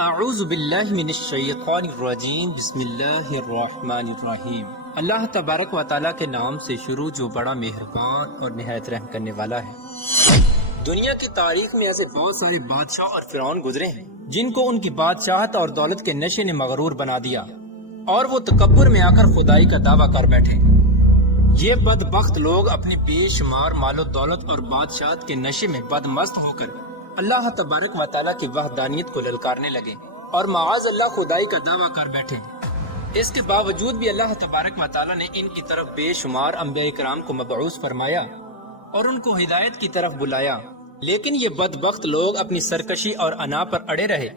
اعوذ باللہ من الشیطان الرجیم بسم اللہ الرحمن الرحیم۔ اللہ تبارک و تعالیٰ کے نام سے شروع جو بڑا مہربان اور نہایت رحم کرنے والا ہے۔ دنیا کی تاریخ میں ایسے بہت سارے بادشاہ اور فرعون گزرے ہیں جن کو ان کی بادشاہت اور دولت کے نشے نے مغرور بنا دیا اور وہ تکبر میں آ کر خدائی کا دعویٰ کر بیٹھے۔ یہ بدبخت لوگ اپنے بے شمار مال و دولت اور بادشاہت کے نشے میں بدمست ہو کر اللہ تبارک و تعالیٰ کی وحدانیت کو للکارنے لگے اور معاذ اللہ خدائی کا دعویٰ کر بیٹھے۔ اس کے باوجود بھی اللہ تبارک و تعالیٰ نے ان کی طرف بے شمار انبیاء کرام کو مبعوث فرمایا اور ان کو ہدایت کی طرف بلایا، لیکن یہ بدبخت لوگ اپنی سرکشی اور انا پر اڑے رہے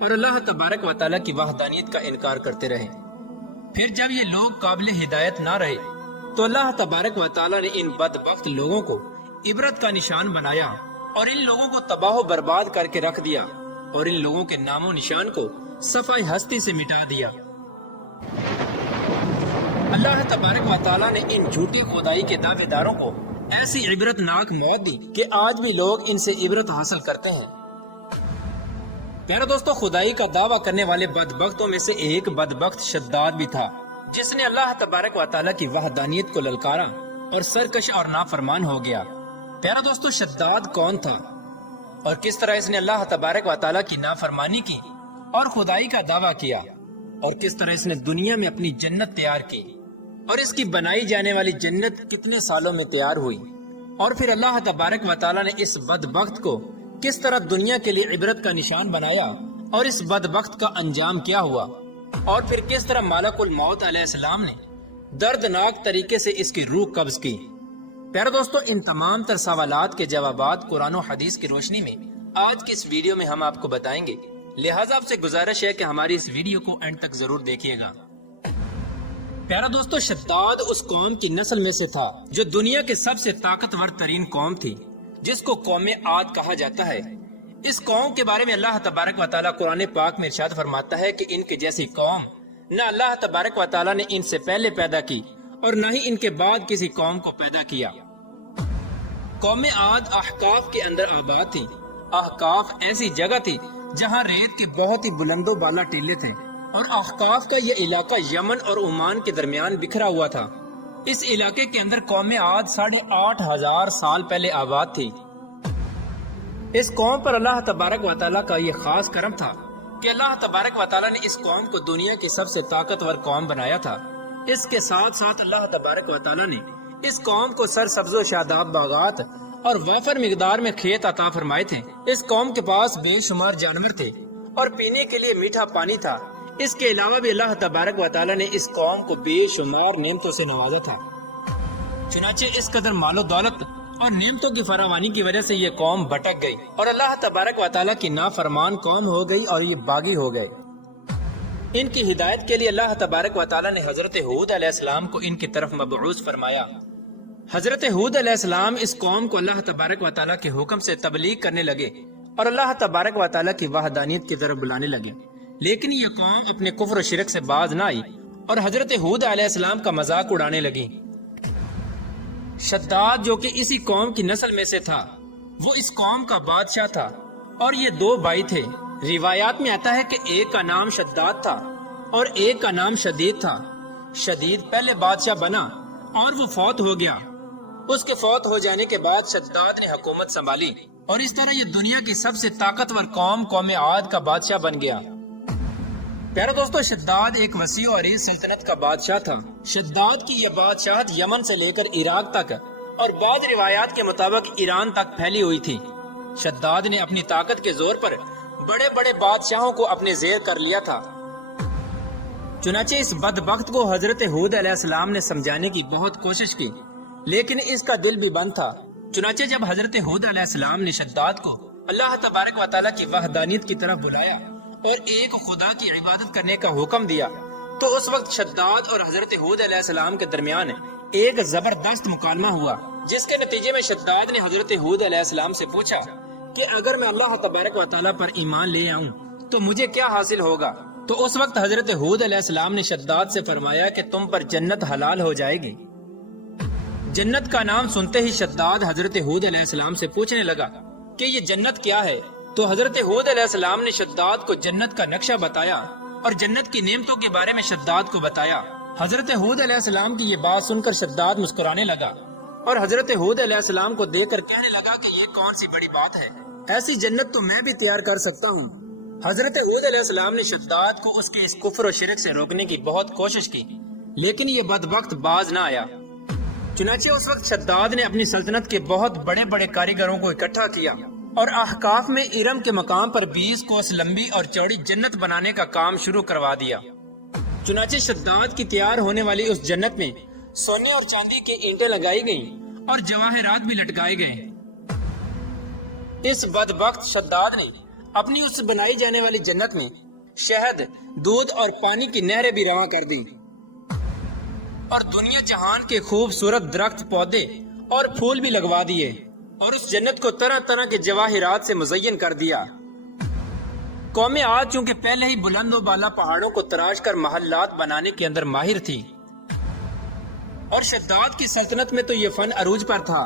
اور اللہ تبارک و تعالیٰ کی وحدانیت کا انکار کرتے رہے۔ پھر جب یہ لوگ قابل ہدایت نہ رہے تو اللہ تبارک و تعالیٰ نے ان بدبخت لوگوں کو عبرت کا نشان بنایا اور ان لوگوں کو تباہ و برباد کر کے رکھ دیا اور ان لوگوں کے نام و نشان کو صفحہ ہستی سے مٹا دیا۔ اللہ تبارک و تعالیٰ نے ان جھوٹے خدائی کے دعوے داروں کو ایسی عبرت ناک موت دی کہ آج بھی لوگ ان سے عبرت حاصل کرتے ہیں۔ پیارے دوستو، خدائی کا دعویٰ کرنے والے بدبختوں میں سے ایک بدبخت شداد بھی تھا جس نے اللہ تبارک و تعالیٰ کی وحدانیت کو للکارا اور سرکش اور نافرمان ہو گیا۔ پیارا دوستو، شداد کون تھا اور کس طرح اس نے اللہ تبارک و تعالیٰ کی نافرمانی کی اور خدائی کا دعویٰ کیا، اور کس طرح اس نے دنیا میں اپنی جنت تیار کی اور اس کی بنائی جانے والی جنت کتنے سالوں میں تیار ہوئی، اور پھر اللہ تبارک و تعالیٰ نے اس بدبخت کو کس طرح دنیا کے لیے عبرت کا نشان بنایا اور اس بدبخت کا انجام کیا ہوا، اور پھر کس طرح ملک الموت علیہ السلام نے دردناک طریقے سے اس کی روح قبض کی۔ پیارے دوستو، ان تمام تر سوالات کے جوابات قرآن و حدیث کی روشنی میں آج کی اس ویڈیو میں ہم آپ کو بتائیں گے، لہٰذا آپ سے گزارش ہے کہ ہماری اس ویڈیو کو اینڈ تک ضرور دیکھیے گا۔ پیارا دوستو، شداد اس قوم کی نسل میں سے تھا جو دنیا کے سب سے طاقتور ترین قوم تھی، جس کو قوم عاد کہا جاتا ہے۔ اس قوم کے بارے میں اللہ تبارک و تعالیٰ قرآن پاک میں ارشاد فرماتا ہے کہ ان کے جیسی قوم نہ اللہ تبارک و تعالیٰ نے ان سے پہلے پیدا کی اور نہ ہی ان کے بعد کسی قوم کو پیدا کیا۔ قوم عاد احقاف کے اندر آباد تھی۔ احقاف ایسی جگہ تھی جہاں ریت کے بہت ہی بلند و بالا ٹیلے تھے، اور احقاف کا یہ علاقہ یمن اور عمان کے درمیان بکھرا ہوا تھا۔ اس علاقے کے اندر قوم عاد 8,500 سال پہلے آباد تھی۔ اس قوم پر اللہ تبارک و تعالیٰ کا یہ خاص کرم تھا کہ اللہ تبارک و تعالیٰ نے اس قوم کو دنیا کی سب سے طاقتور قوم بنایا تھا۔ اس کے ساتھ ساتھ اللہ تبارک و تعالیٰ نے اس قوم کو سرسبز و شاداب باغات اور وافر مقدار میں کھیت عطا فرمائے تھے۔ اس قوم کے پاس بے شمار جانور تھے اور پینے کے لیے میٹھا پانی تھا۔ اس کے علاوہ بھی اللہ تبارک و تعالیٰ نے اس قوم کو بے شمار نعمتوں سے نوازا تھا۔ چنانچہ اس قدر مال و دولت اور نعمتوں کی فراوانی کی وجہ سے یہ قوم بھٹک گئی اور اللہ تبارک و تعالیٰ کی نافرمان قوم ہو گئی اور یہ باغی ہو گئے۔ ان کی ہدایت کے لیے اللہ تبارک و تعالیٰ نے حضرت ہود علیہ السلام کو ان کی طرف مبعوث فرمایا۔ حضرت ہود علیہ السلام اس قوم کو اللہ تبارک و تعالیٰ کے حکم سے تبلیغ کرنے لگے اور اللہ تبارک و تعالیٰ کی وحدانیت کی طرف بلانے لگے، لیکن یہ قوم اپنے کفر و شرک سے باز نہ آئی اور حضرت ہود علیہ السلام کا مذاق اڑانے لگی۔ شداد جو کہ اسی قوم کی نسل میں سے تھا، وہ اس قوم کا بادشاہ تھا اور یہ 2 بھائی تھے۔ روایات میں آتا ہے کہ ایک کا نام شداد تھا اور ایک کا نام شدید تھا۔ شدید پہلے بادشاہ بنا اور وہ فوت ہو گیا۔ اس کے فوت ہو جانے کے بعد شداد نے حکومت سنبھالی اور اس طرح یہ دنیا کی سب سے طاقتور قوم عاد کا بادشاہ بن گیا۔ پیارے دوستو، شداد ایک وسیع و عریض سلطنت کا بادشاہ تھا۔ شداد کی یہ بادشاہت یمن سے لے کر عراق تک اور بعض روایات کے مطابق ایران تک پھیلی ہوئی تھی۔ شداد نے اپنی طاقت کے زور پر بڑے بڑے بادشاہوں کو اپنے زیر کر لیا تھا۔ چنانچہ اس بدبخت کو حضرت ہود علیہ السلام نے سمجھانے کی بہت کوشش کی، لیکن اس کا دل بھی بند تھا۔ چنانچہ جب حضرت ہود علیہ السلام نے شداد کو اللہ تبارک و تعالیٰ کی وحدانیت کی طرف بلایا اور ایک خدا کی عبادت کرنے کا حکم دیا، تو اس وقت شداد اور حضرت ہود علیہ السلام کے درمیان ایک زبردست مکالمہ ہوا، جس کے نتیجے میں شداد نے حضرت ہود علیہ السلام سے پوچھا کہ اگر میں اللہ تبارک و تعالیٰ پر ایمان لے آؤں تو مجھے کیا حاصل ہوگا؟ تو اس وقت حضرت ہود علیہ السلام نے شداد سے فرمایا کہ تم پر جنت حلال ہو جائے گی۔ جنت کا نام سنتے ہی شداد حضرت ہود علیہ السلام سے پوچھنے لگا کہ یہ جنت کیا ہے تو حضرت ہود علیہ السلام نے شداد کو جنت کا نقشہ بتایا اور جنت کی نعمتوں کے بارے میں شداد کو بتایا۔ حضرت ہود علیہ السلام کی یہ بات سن کر شداد مسکرانے لگا اور حضرت ہود علیہ السلام کو دیکھ کر کہنے لگا کہ یہ کون سی بڑی بات ہے، ایسی جنت تو میں بھی تیار کر سکتا ہوں۔ حضرت ہود علیہ السلام نے شداد کو اس کے اس کفر و شرک سے روکنے کی بہت کوشش کی، لیکن یہ بدبخت باز نہ آیا۔ چنانچہ اس وقت شداد نے اپنی سلطنت کے بہت بڑے بڑے کاریگروں کو اکٹھا کیا اور احقاف میں ارم کے مقام پر 20 کوس لمبی اور چوڑی جنت بنانے کا کام شروع کروا دیا۔ چنانچہ شداد کی تیار ہونے والی اس جنت میں سونے اور چاندی کی اینٹیں لگائی گئیں اور جواہرات بھی لٹکائے گئے۔ اس بدبخت شداد نے اپنی اس بنائی جانے والی جنت میں شہد، دودھ اور پانی کی نہریں بھی رواں کر دی اور دنیا جہان کے خوبصورت درخت، پودے اور پھول بھی لگوا دیے اور اس جنت کو طرح طرح کے جواہرات سے مزین کر دیا۔ قوم عاد چونکہ پہلے ہی بلند و بالا پہاڑوں کو تراش کر محلات بنانے کے اندر ماہر تھی اور شداد کی سلطنت میں تو یہ فن عروج پر تھا،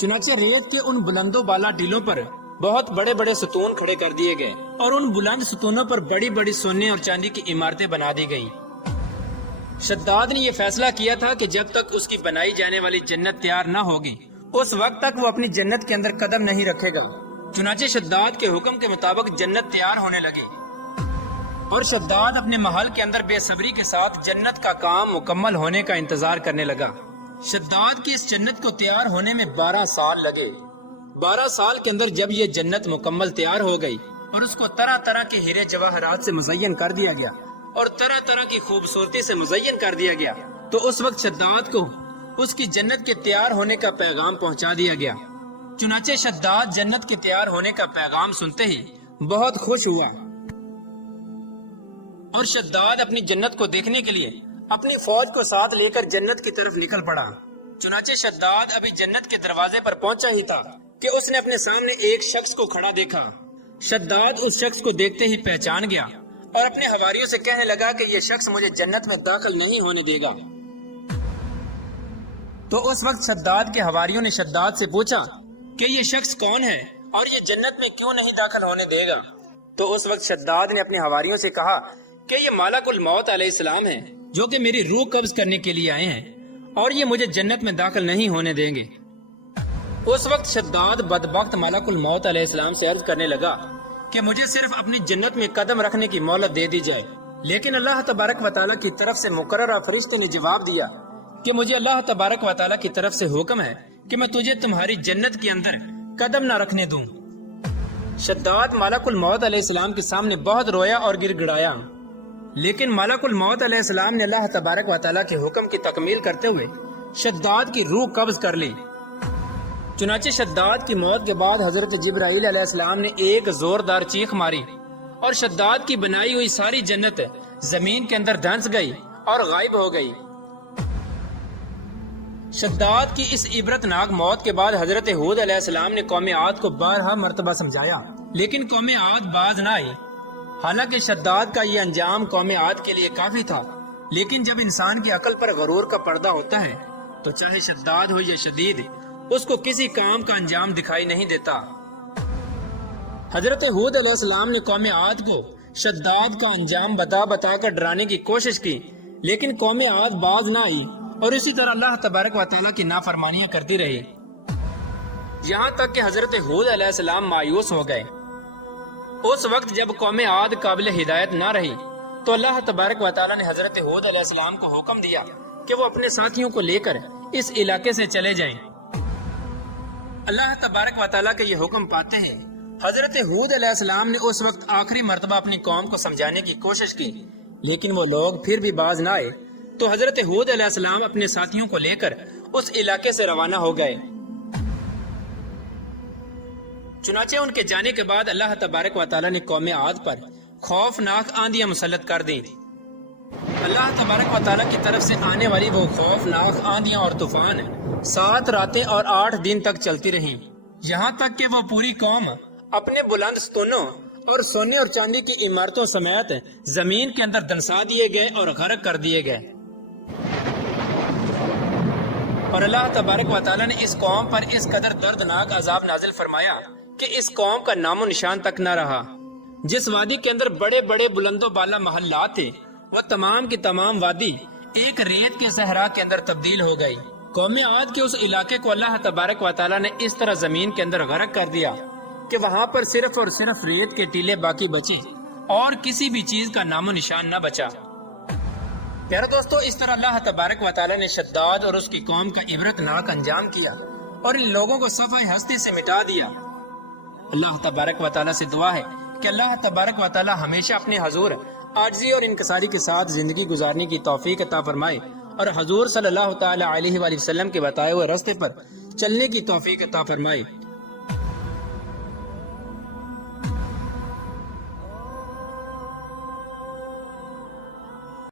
چنانچہ ریت کے ان بلند و بالا ٹیلوں پر بہت بڑے بڑے ستون کھڑے کر دیے گئے اور ان بلند ستونوں پر بڑی بڑی سونے اور چاندی کی عمارتیں بنا دی گئی۔ شداد نے یہ فیصلہ کیا تھا کہ جب تک اس کی بنائی جانے والی جنت تیار نہ ہوگی اس وقت تک وہ اپنی جنت کے اندر قدم نہیں رکھے گا۔ چنانچہ شداد کے حکم کے مطابق جنت تیار ہونے لگی اور شداد اپنے محل کے اندر بے صبری کے ساتھ جنت کا کام مکمل ہونے کا انتظار کرنے لگا۔ شداد کی اس جنت کو تیار ہونے میں 12 سال لگے۔ 12 سال کے اندر جب یہ جنت مکمل تیار ہو گئی اور اس کو طرح طرح کے ہیرے جواہرات سے مزین کر دیا گیا اور طرح طرح کی خوبصورتی سے مزین کر دیا گیا، تو اس وقت شداد کو اس کی جنت کے تیار ہونے کا پیغام پہنچا دیا گیا۔ چنانچہ شداد جنت کے تیار ہونے کا پیغام سنتے ہی بہت خوش ہوا اور شداد اپنی جنت کو دیکھنے کے لیے اپنی فوج کو ساتھ لے کر جنت کی طرف نکل پڑا۔ چنانچہ شداد ابھی جنت کے دروازے پر پہنچا ہی تھا کہ اس نے اپنے سامنے ایک شخص کو کھڑا دیکھا۔ شداد اس شخص کو دیکھتے ہی پہچان گیا اور اپنے حواریوں سے کہنے لگا کہ یہ شخص مجھے جنت میں داخل نہیں ہونے دے گا۔ تو اس وقت شداد کے حواریوں نے شداد سے پوچھا کہ یہ شخص کون ہے اور یہ جنت میں کیوں نہیں داخل ہونے دے گا؟ تو اس وقت شداد نے اپنے حواریوں سے کہا کہ یہ ملک الموت علیہ السلام ہے جو کہ میری روح قبض کرنے کے لیے آئے ہیں اور یہ مجھے جنت میں داخل نہیں ہونے دیں گے۔ اس وقت شداد بدبخت ملک الموت علیہ السلام سے عرض کرنے لگا کہ مجھے صرف اپنی جنت میں قدم رکھنے کی مہلت دے دی جائے، لیکن اللہ تبارک و تعالیٰ کی طرف سے مقررہ فرشتے نے جواب دیا کہ مجھے اللہ تبارک و تعالیٰ کی طرف سے حکم ہے کہ میں تجھے تمہاری جنت کے اندر قدم نہ رکھنے دوں۔ شداد ملک الموت علیہ السلام کے سامنے بہت رویا اور گر گڑایا، لیکن ملک الموت علیہ السلام نے اللہ تبارک و تعالیٰ کے حکم کی تکمیل کرتے ہوئے شداد کی روح قبض کر لی۔ چنانچہ شداد کی موت کے بعد حضرت جبرائیل علیہ السلام نے ایک زوردار چیخ ماری اور شداد کی بنائی ہوئی ساری جنت زمین کے اندر دھنس گئی اور غائب ہو گئی۔ شداد کی اس عبرت ناک موت کے بعد حضرت ہود علیہ السلام نے قوم عاد کو 12 مرتبہ سمجھایا، لیکن قوم عاد باز نہ آئی۔ حالانکہ شداد کا یہ انجام قوم عاد کے لیے کافی تھا، لیکن جب انسان کی عقل پر غرور کا پردہ ہوتا ہے تو چاہے شداد ہو یا شدید، اس کو کسی کام کا انجام دکھائی نہیں دیتا۔ حضرت ہود علیہ السلام نے قوم عاد کو شداد کا انجام بتا بتا کر ڈرانے کی کوشش کی، لیکن قوم عاد باز نہ آئی اور اسی طرح اللہ تبارک و تعالیٰ کی نافرمانیاں کرتی رہی، یہاں تک کہ حضرت ہود علیہ السلام مایوس ہو گئے۔ اس وقت جب قوم عاد قابل ہدایت نہ رہی تو اللہ تبارک و تعالیٰ نے حضرت ہود علیہ السلام کو حکم دیا کہ وہ اپنے ساتھیوں کو لے کر اس علاقے سے چلے جائیں۔ اللہ تبارک و تعالیٰ کا یہ حکم پاتے ہیں حضرت ہود علیہ السلام نے اس وقت آخری مرتبہ اپنی قوم کو سمجھانے کی کوشش کی، لیکن وہ لوگ پھر بھی باز نہ آئے، تو حضرت ہود علیہ السلام اپنے ساتھیوں کو لے کر اس علاقے سے روانہ ہو گئے۔ چنانچہ ان کے جانے کے بعد اللہ تبارک و تعالیٰ نے قوم عاد پر خوفناک آندیاں مسلط کر دی۔ اللہ تبارک و تعالیٰ کی طرف سے آنے والی وہ خوفناک آندیاں اور طوفان 7 راتیں اور 8 دن تک چلتی رہیں، یہاں تک کہ وہ پوری قوم اپنے بلند ستونوں اور سونے اور چاندی کی عمارتوں سمیت زمین کے اندر دنسا دیے گئے اور غرق کر دیے گئے۔ اور اللہ تبارک و تعالیٰ نے اس قوم پر اس قدر دردناک عذاب نازل فرمایا کہ اس قوم کا نام و نشان تک نہ رہا۔ جس وادی کے اندر بڑے بڑے بلند و بالا محلات تھے وہ تمام کی تمام وادی ایک ریت کے صحرا کے اندر تبدیل ہو گئی۔ قوم عاد کے اس علاقے کو اللہ تبارک و تعالیٰ نے اس طرح زمین کے اندر غرق کر دیا کہ وہاں پر صرف اور صرف ریت کے ٹیلے باقی بچے اور کسی بھی چیز کا نام و نشان نہ بچا۔ پیارے دوستو، اس طرح اللہ تبارک و تعالیٰ نے شداد اور اس کی قوم کا عبرت ناک انجام کیا اور ان لوگوں کو صفحہ ہستی سے مٹا دیا۔ اللہ تبارک و تعالیٰ سے دعا ہے کہ اللہ تبارک و تعالیٰ ہمیشہ اپنے حضور عاجزی اور انکساری کے ساتھ زندگی گزارنے کی توفیق عطا فرمائے اور حضور صلی اللہ تعالیٰ علیہ وآلہ وسلم کے بتائے ہوئے راستے پر چلنے کی توفیق عطا فرمائے۔